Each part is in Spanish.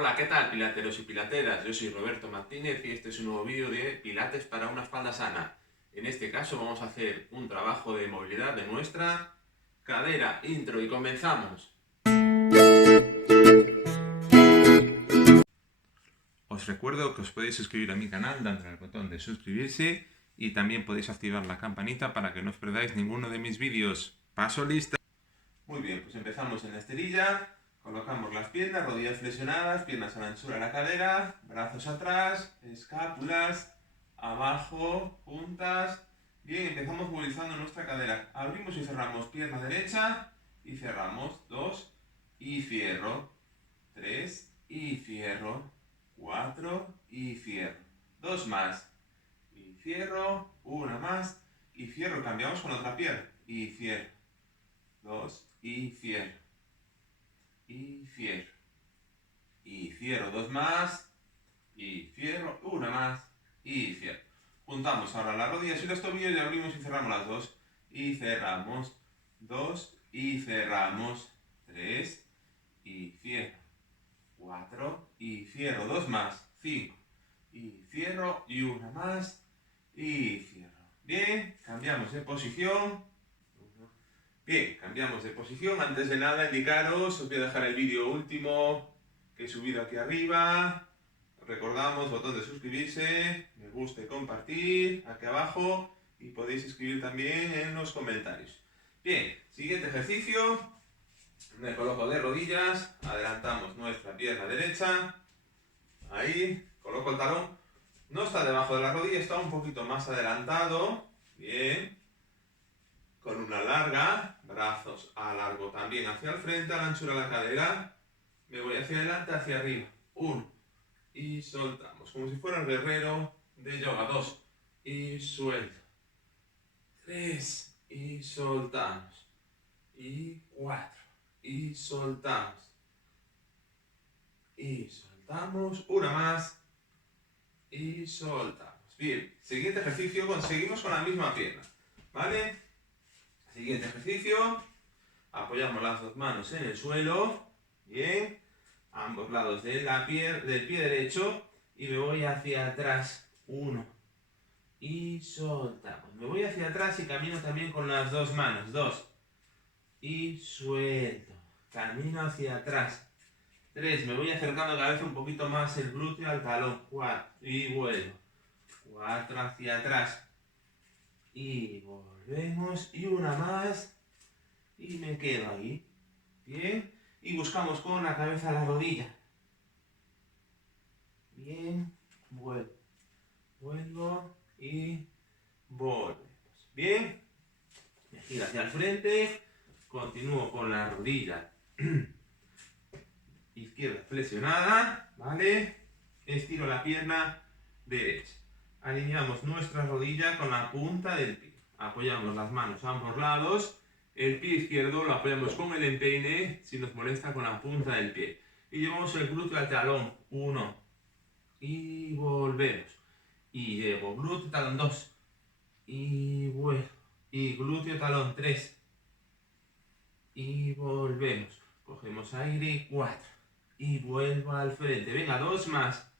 Hola, ¿qué tal, pilateros y pilateras? Yo soy Roberto Martínez y este es un nuevo vídeo de Pilates para una espalda sana. En este caso vamos a hacer un trabajo de movilidad de nuestra cadera. Intro y comenzamos. Os recuerdo que os podéis suscribir a mi canal dando al botón de suscribirse y también podéis activar la campanita para que no os perdáis ninguno de mis vídeos. Paso lista. Muy bien, pues empezamos en la esterilla. Colocamos las piernas, rodillas flexionadas, piernas a la anchura de la cadera, brazos atrás, escápulas, abajo, juntas. Bien, empezamos movilizando nuestra cadera. Abrimos y cerramos pierna derecha y cerramos. 2 y cierro. 3 y cierro. 4 y cierro. 2 más. Y cierro. Una más. Y cierro. Cambiamos con otra pierna. Y cierro. 2 y cierro. Y cierro. Y cierro. 2 más. Y cierro. Una más. Y cierro. Juntamos ahora las rodillas y los tobillos y abrimos y cerramos las dos. Y cerramos. 2 y cerramos. 3 y cierro. 4 y cierro. 2 más. 5 y cierro. Y una más. Y cierro. Bien, cambiamos de posición. Bien, cambiamos de posición. Antes de nada, indicaros, os voy a dejar el vídeo último que he subido aquí arriba. Recordamos, botón de suscribirse, me gusta y compartir, aquí abajo. Y podéis escribir también en los comentarios. Bien, siguiente ejercicio. Me coloco de rodillas, adelantamos nuestra pierna derecha. Ahí, coloco el talón. No está debajo de la rodilla, está un poquito más adelantado. Bien. Con una larga, brazos alargo también hacia el frente, a la anchura de la cadera. Me voy hacia adelante, hacia arriba. 1. Y soltamos, como si fuera el guerrero de yoga. 2. Y suelto. 3. Y soltamos. Y 4. Y soltamos. Y soltamos. Una más. Y soltamos. Bien, siguiente ejercicio, seguimos con la misma pierna. ¿Vale? Siguiente ejercicio. Apoyamos las dos manos en el suelo. Bien. A ambos lados del pie derecho. Y me voy hacia atrás. 1. Y soltamos. Me voy hacia atrás y camino también con las dos manos. 2. Y suelto. Camino hacia atrás. 3. Me voy acercando cada vez un poquito más el glúteo al talón. 4. Y vuelvo. 4 hacia atrás. Y volvemos. Y una más. Y me quedo ahí. Bien. Y buscamos con la cabeza la rodilla. Bien. Vuelvo. Vuelvo. Y volvemos. Bien. Me giro hacia el frente. Continúo con la rodilla izquierda flexionada. ¿Vale? Estiro la pierna derecha. Alineamos nuestra rodilla con la punta del pie. Apoyamos las manos a ambos lados. El pie izquierdo lo apoyamos con el empeine, si nos molesta, con la punta del pie. Y llevamos el glúteo al talón. 1. Y volvemos. Y llevo glúteo, talón 2. Y vuelvo. Y glúteo, talón 3. Y volvemos. Cogemos aire. 4. Y vuelvo al frente. Venga, 2 más.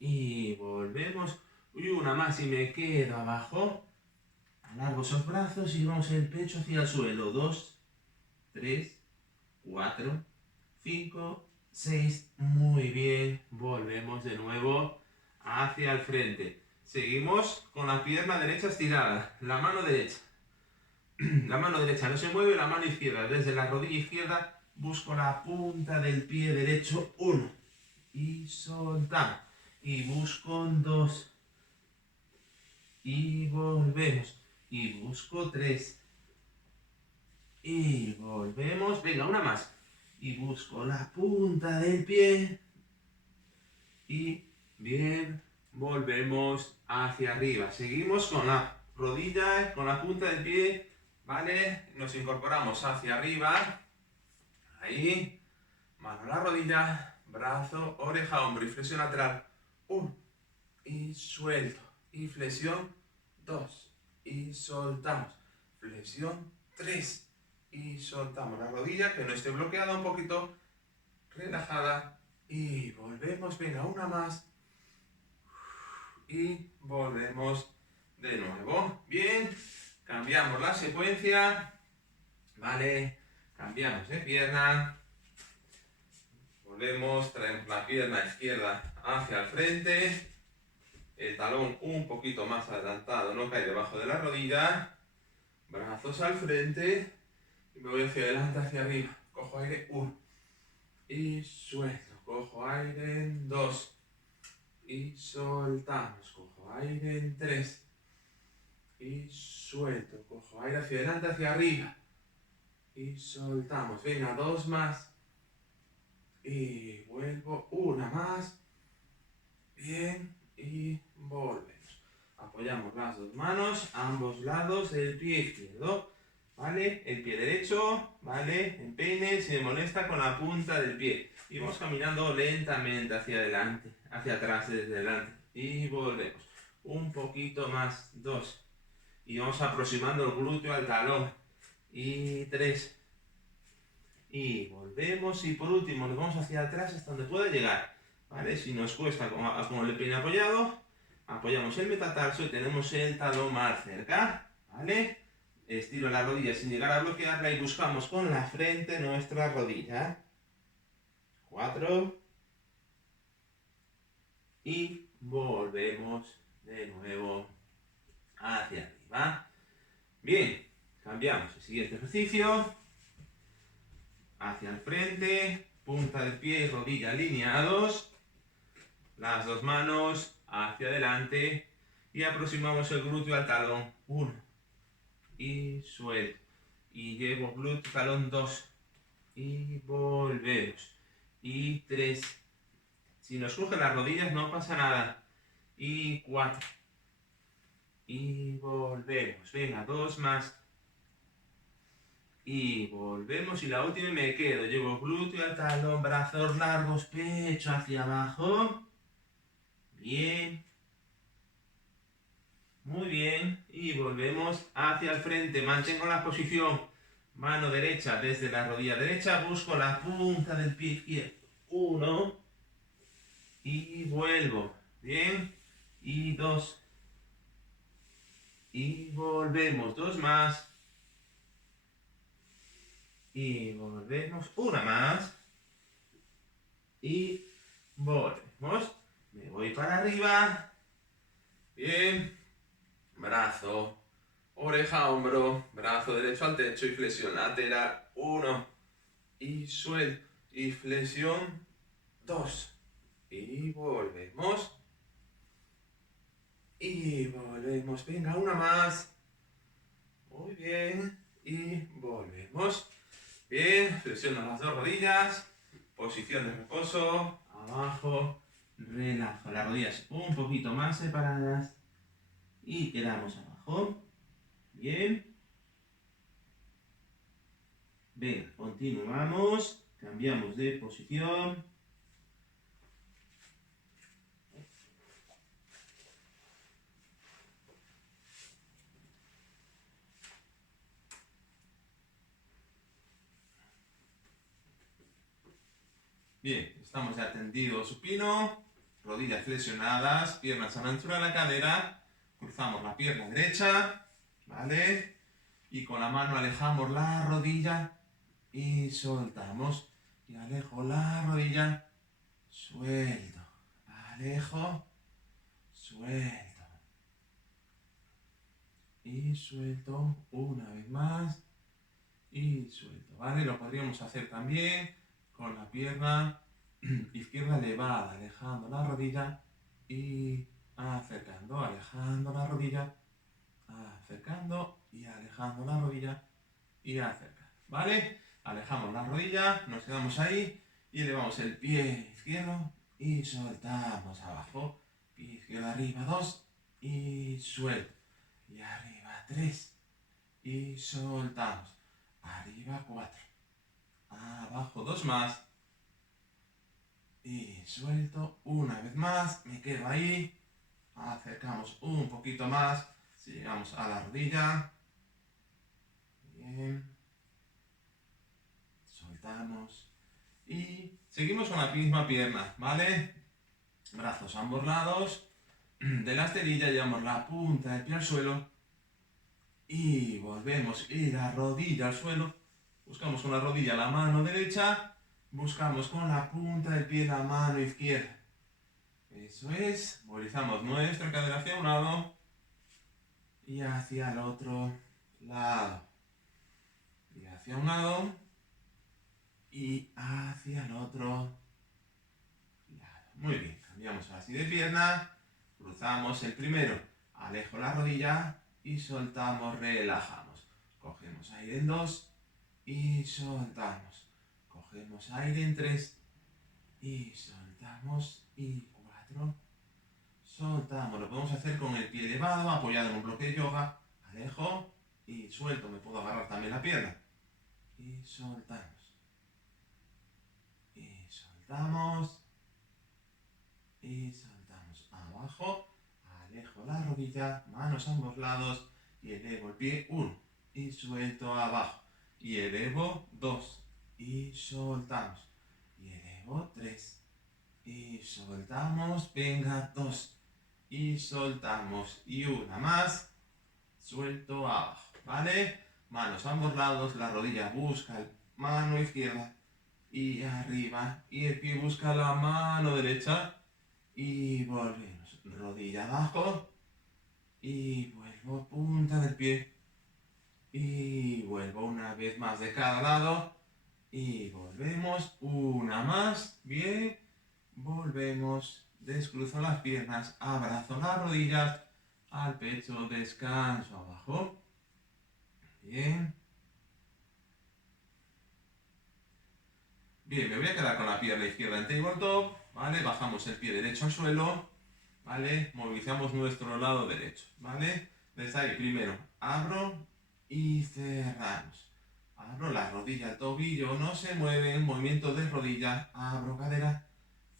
Y volvemos. Y una más y me quedo abajo. Alargo esos brazos y vamos el pecho hacia el suelo. 2, 3, 4, 5, 6. Muy bien. Volvemos de nuevo hacia el frente. Seguimos con la pierna derecha estirada. La mano derecha. La mano derecha no se mueve, la mano izquierda. Desde la rodilla izquierda busco la punta del pie derecho. 1. Y soltamos. Y busco 2. Y volvemos. Y busco 3. Y volvemos. Venga, una más. Y busco la punta del pie. Y bien, volvemos hacia arriba. Seguimos con la rodilla, con la punta del pie. ¿Vale? Nos incorporamos hacia arriba. Ahí. Mano a la rodilla. Brazo, oreja, hombro y flexión lateral. 1. Y suelto. Y flexión. 2. Y soltamos. Flexión. 3. Y soltamos la rodilla, que no esté bloqueada, un poquito relajada. y volvemos, venga, una más, y volvemos de nuevo. Bien, cambiamos la secuencia, ¿vale? Cambiamos de pierna, volvemos, traemos la pierna izquierda hacia el frente, el talón un poquito más adelantado, no cae debajo de la rodilla, brazos al frente, y me voy hacia adelante, hacia arriba, cojo aire, 1, y suelto, cojo aire en 2, y soltamos, cojo aire en 3, y suelto, cojo aire hacia adelante, hacia arriba, y soltamos, venga, 2 más, y vuelvo, 1 más, bien, y volvemos. Apoyamos las dos manos, ambos lados del pie izquierdo, ¿vale? El pie derecho, ¿vale? Empeine, si me molesta, con la punta del pie. Y vamos caminando lentamente hacia adelante, hacia atrás, desde delante. Y volvemos. Un poquito más, 2. Y vamos aproximando el glúteo al talón. Y 3. Y volvemos. Y por último, nos vamos hacia atrás hasta donde pueda llegar, ¿vale? Si nos cuesta con el empeine apoyado, apoyamos el metatarso y tenemos el talón más cerca, ¿vale? Estiro la rodilla sin llegar a bloquearla y buscamos con la frente nuestra rodilla. 4. Y volvemos de nuevo hacia arriba. Bien, cambiamos el siguiente ejercicio. Hacia el frente, punta del pie y rodilla alineados. Las dos manos hacia adelante y aproximamos el glúteo al talón. 1. Y suelto. Y llevo glúteo, talón 2. Y volvemos. Y 3. Si nos crujen las rodillas no pasa nada. Y 4. Y volvemos. Venga, 2 más. Y volvemos. Y la última me quedo. Llevo glúteo al talón, brazos largos, pecho hacia abajo. Bien. Muy bien. Y volvemos hacia el frente. Mantengo la posición. Mano derecha desde la rodilla derecha. Busco la punta del pie izquierdo. 1. Y vuelvo. Bien. Y 2. Y volvemos. 2 más. Y volvemos. 1 más. Y volvemos. Me voy para arriba. Bien. Brazo. Oreja, hombro. Brazo derecho al techo y flexión lateral. 1. Y suelto. Y flexión. 2. Y volvemos. Y volvemos. Venga, una más. Muy bien. Y volvemos. Bien. Flexiono las dos rodillas. Posición de reposo. Abajo. Relajo las rodillas un poquito más separadas. Y quedamos abajo. Bien. Venga, continuamos. Cambiamos de posición. Bien, estamos ya tendidos supino, rodillas flexionadas, piernas a la anchura de la cadera, cruzamos la pierna derecha, ¿vale? Y con la mano alejamos la rodilla y soltamos. Y alejo la rodilla, suelto, alejo, suelto. Y suelto una vez más y suelto, ¿vale? Lo podríamos hacer también con la pierna izquierda elevada, alejando la rodilla y acercando, alejando la rodilla, acercando y alejando la rodilla y acercando, ¿vale? Alejamos la rodilla, nos quedamos ahí y elevamos el pie izquierdo y soltamos abajo, pie izquierdo arriba, 2 y suelto, y arriba 3 y soltamos, arriba 4, abajo 2 más y suelto una vez más, me quedo ahí, acercamos un poquito más, si llegamos a la rodilla, bien, soltamos Y seguimos con la misma pierna, ¿vale? Brazos a ambos lados. De la esterilla llevamos la punta del pie al suelo. Y volvemos. Y la rodilla al suelo. Buscamos con la rodilla la mano derecha. Buscamos con la punta del pie la mano izquierda. Eso es. Movilizamos nuestra cadera hacia un lado. Y hacia el otro lado. Y hacia un lado. Y hacia el otro lado. Muy bien. Cambiamos así de pierna. Cruzamos el primero. Alejo la rodilla. Y soltamos, relajamos. Cogemos aire en 2. Y soltamos. Cogemos aire en 3. Y soltamos. Y 4. Soltamos. Lo podemos hacer con el pie elevado, apoyado en un bloque de yoga. Alejo. Y suelto. Me puedo agarrar también la pierna. Y soltamos. Y soltamos. Y soltamos. Abajo. Alejo la rodilla. Manos a ambos lados. Y elevo el pie. 1. Y suelto abajo. Y elevo 2. Y soltamos. Y elevo 3. Y soltamos. Venga, 2. Y soltamos. Y una más. Suelto abajo. ¿Vale? Manos a ambos lados. La rodilla busca la mano izquierda. Y arriba. Y el pie busca la mano derecha. Y volvemos. Rodilla abajo. Y vuelvo punta del pie. Y vuelvo una vez más de cada lado. Y volvemos una más. Bien. Volvemos. Descruzo las piernas. Abrazo las rodillas al pecho. Descanso abajo. Bien. Bien, me voy a quedar con la pierna izquierda en tabletop. ¿Vale? Bajamos el pie derecho al suelo. ¿Vale? Movilizamos nuestro lado derecho. ¿Vale? Desde ahí primero abro y cerramos. Abro la rodilla, el tobillo no se mueve, movimiento de rodilla, abro cadera,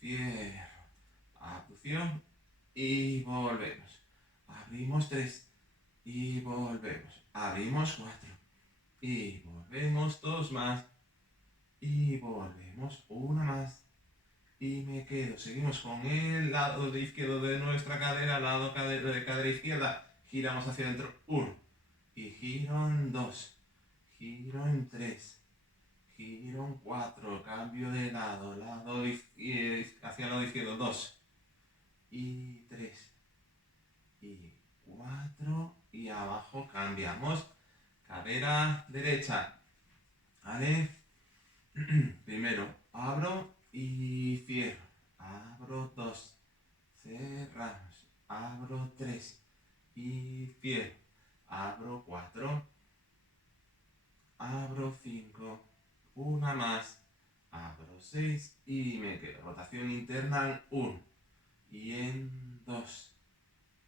cierro, abducción y volvemos. Abrimos 3 y volvemos. Abrimos 4 y volvemos 2 más y volvemos 1 más. Y me quedo, seguimos con el lado de izquierdo de nuestra cadera, lado de cadera izquierda, giramos hacia adentro, 1, y giro en 2, giro en 3, giro en 4, cambio de lado, hacia el lado izquierdo, 2, y 3, y 4, y abajo cambiamos, cadera derecha, ¿vale? Primero abro y cierro, abro 2, cerramos, abro 3 y cierro, abro 4, abro 5, una más, abro 6 y me quedo. Rotación interna en 1 y en 2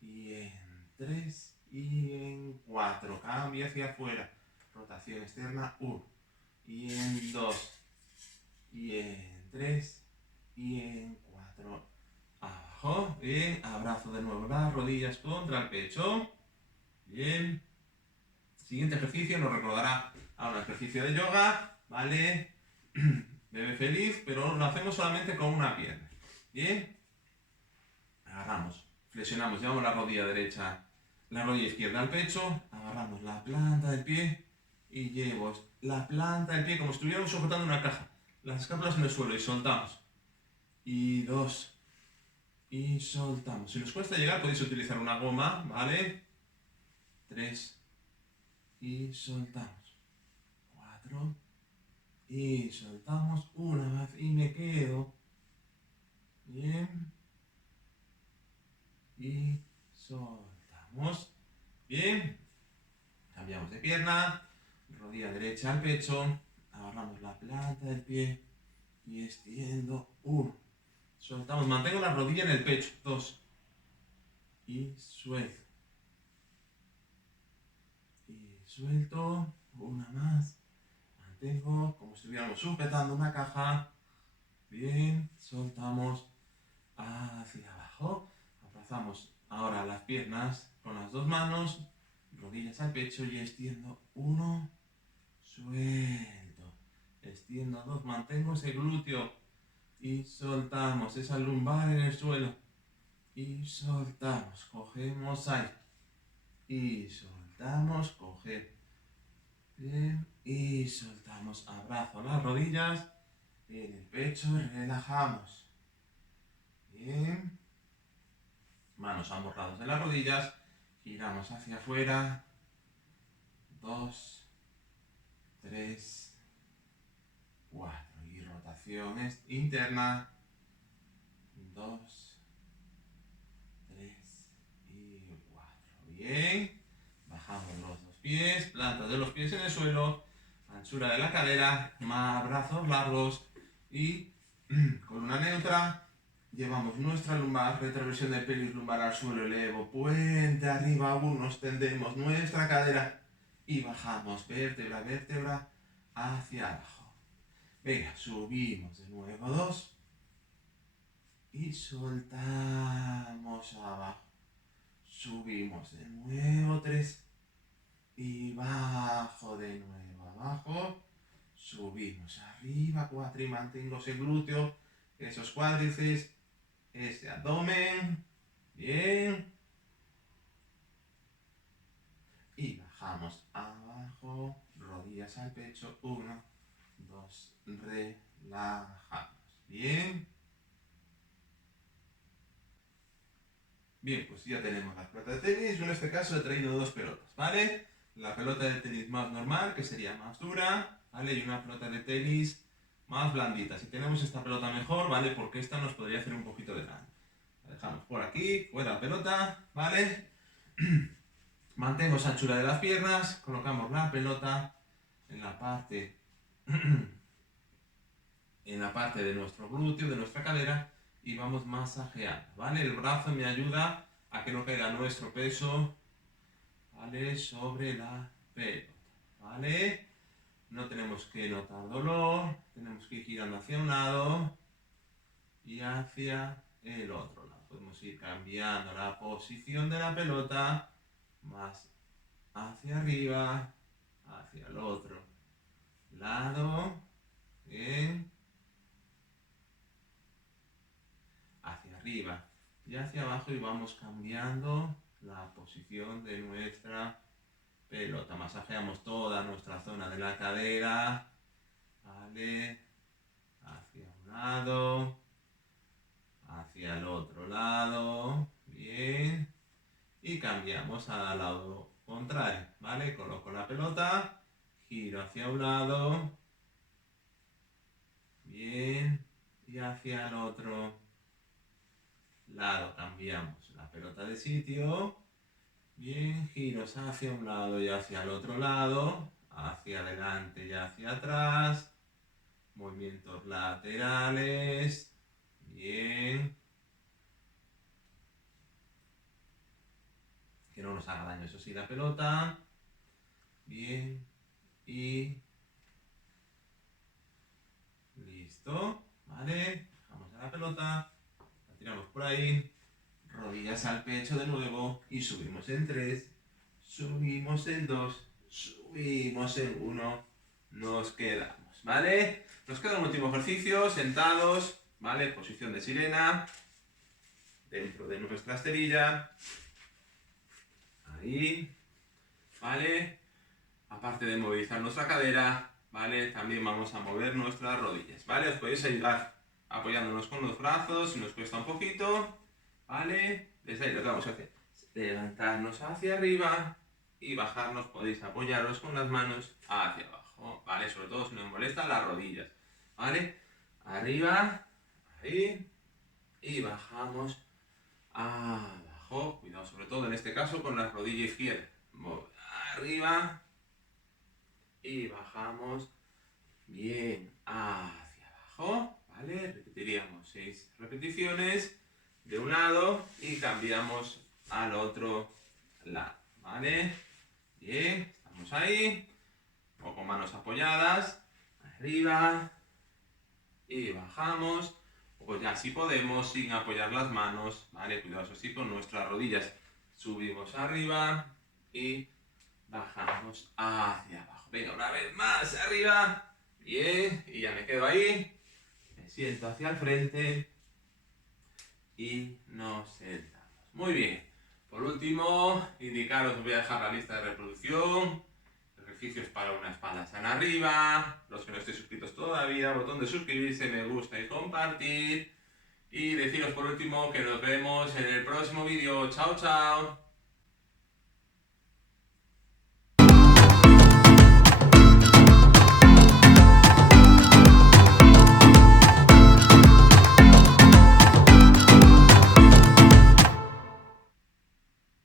y en 3 y en 4, cambio hacia afuera, rotación externa 1 y en 2 y en 3 y en 4. Abajo, bien, abrazo de nuevo las rodillas contra el pecho. Bien. Siguiente ejercicio nos recordará a un ejercicio de yoga, ¿vale? Bebé feliz, pero lo hacemos solamente con una pierna. Bien. Agarramos, flexionamos, llevamos la rodilla derecha, la rodilla izquierda al pecho, agarramos la planta del pie y llevo la planta del pie como si estuviéramos sujetando una caja. Las escápulas en el suelo y soltamos. Y 2. Y soltamos. Si nos cuesta llegar podéis utilizar una goma, ¿vale? 3. Y soltamos. 4. Y soltamos una vez y me quedo. Bien. Y soltamos. Bien. Cambiamos de pierna. Rodilla derecha al pecho. Agarramos la planta del pie y extiendo 1. Soltamos, mantengo la rodilla en el pecho, 2. Y suelto. Y suelto, una más. Mantengo como si estuviéramos sujetando una caja. Bien, soltamos hacia abajo. Abrazamos ahora las piernas con las dos manos. Rodillas al pecho y extiendo 1. Suelto. extiendo 2, mantengo ese glúteo y soltamos esa lumbar en el suelo y soltamos, cogemos aire y soltamos, coger, bien, y soltamos, abrazo las rodillas en el pecho y relajamos, bien, manos a ambos lados de las rodillas, giramos hacia afuera, 2, 3, 4, y rotación interna, 2, 3 y 4, bien, bajamos los dos pies, planta de los pies en el suelo, anchura de la cadera, más brazos largos y columna neutra, llevamos nuestra lumbar, retroversión de pelvis lumbar al suelo, elevo, puente arriba, 1, extendemos nuestra cadera y bajamos vértebra a vértebra hacia abajo. Venga, subimos de nuevo, 2 y soltamos abajo. Subimos de nuevo, 3 y bajo de nuevo, abajo. Subimos arriba, 4 y mantengo ese glúteo, esos cuádriceps, ese abdomen, bien. Y bajamos abajo, rodillas al pecho, 1, 2, relajamos, bien. Bien, pues ya tenemos las pelotas de tenis. Yo en este caso he traído 2 pelotas, ¿vale? La pelota de tenis más normal, que sería más dura, ¿vale? Y una pelota de tenis más blandita. Si tenemos esta pelota mejor, ¿vale? Porque esta nos podría hacer un poquito de daño. La dejamos por aquí, fuera la pelota, ¿vale? Mantengo esa anchura de las piernas, colocamos la pelota en la parte, de nuestro glúteo, de nuestra cadera, y vamos masajeando, ¿vale? El brazo me ayuda a que no caiga nuestro peso, ¿vale? Sobre la pelota, ¿vale? No tenemos que notar dolor, tenemos que ir girando hacia un lado y hacia el otro lado. Podemos ir cambiando la posición de la pelota, más hacia arriba, hacia el otro lado, bien, hacia arriba y hacia abajo, y vamos cambiando la posición de nuestra pelota. Masajeamos toda nuestra zona de la cadera, ¿vale? Hacia un lado, hacia el otro lado, bien, y cambiamos al lado contrario, ¿vale? Coloco la pelota, giro hacia un lado, bien, y hacia el otro lado cambiamos la pelota de sitio, bien, giros hacia un lado y hacia el otro lado, hacia adelante y hacia atrás, movimientos laterales, bien, que no nos haga daño, eso sí, la pelota, bien, y listo, ¿vale? Dejamos a la pelota, la tiramos por ahí, rodillas al pecho de nuevo y subimos en 3, subimos en 2, subimos en 1, nos quedamos, ¿vale? Nos queda un último ejercicio, sentados, ¿vale? Posición de sirena, dentro de nuestra esterilla, ahí, ¿vale? Aparte de movilizar nuestra cadera, ¿vale? También vamos a mover nuestras rodillas, ¿vale? Os podéis ayudar apoyándonos con los brazos, si nos cuesta un poquito, ¿vale? Desde ahí lo que vamos a hacer, levantarnos hacia arriba y bajarnos, podéis apoyaros con las manos hacia abajo, ¿vale? Sobre todo si nos molestan las rodillas, ¿vale? Arriba, ahí, y bajamos abajo, cuidado sobre todo en este caso con la rodilla izquierda, arriba, y bajamos bien hacia abajo, ¿vale? Repetiríamos 6 repeticiones de un lado y cambiamos al otro lado, ¿vale? Bien, estamos ahí, o con manos apoyadas, arriba, y bajamos, o ya si podemos sin apoyar las manos, ¿vale? Cuidado eso sí con nuestras rodillas, subimos arriba y bajamos hacia abajo. Venga, una vez más, arriba Bien, y ya me quedo ahí, me siento hacia el frente y nos sentamos. Muy bien. Por último, indicaros, os voy a dejar la lista de reproducción, ejercicios para una espalda sana arriba, los que no estéis suscritos todavía, botón de suscribirse, me gusta y compartir. Y deciros por último que nos vemos en el próximo vídeo. Chao, chao.